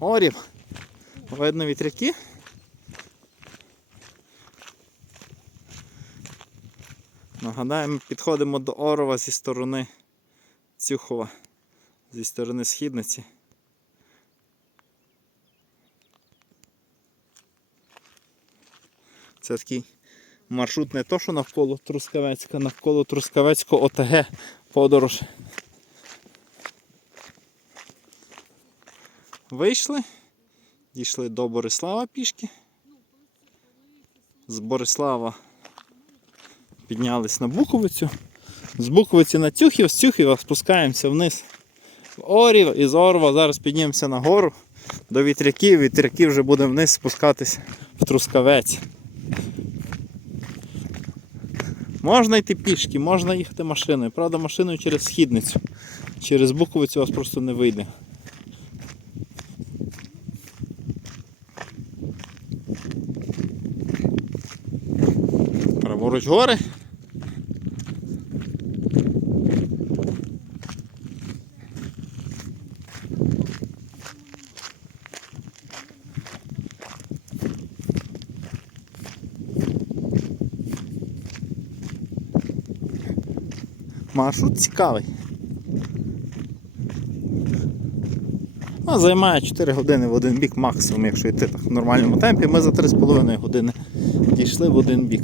Орів. Видно вітряки. Нагадаємо, підходимо до Орова зі сторони Цюхова, зі сторони східниці. Це такий маршрут не то, що навколо Трускавецька, навколо Трускавецького ОТГ подорож. Вийшли, дійшли до Борислава пішки. З Борислава піднялись на Буковицю. З Буковиці на Тюхів, з Тюхіва спускаємося вниз в Орів і з Орва зараз піднімемося на гору до вітряків. Вітряки вже буде вниз спускатись в Трускавець. Можна йти пішки, можна їхати машиною. Правда, машиною через східницю. Через Буковицю у вас просто не вийде. Праворуч гори. Маршрут цікавий. Ну, займає 4 години в один бік максимум, якщо йти так в нормальному темпі. Ми за 3,5 години дійшли в один бік.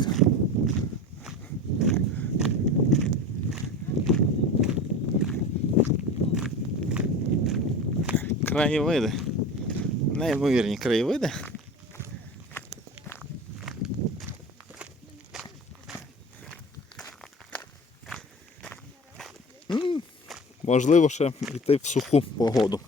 Краєвиди. Неймовірні краєвиди. Важливо ще йти в суху погоду.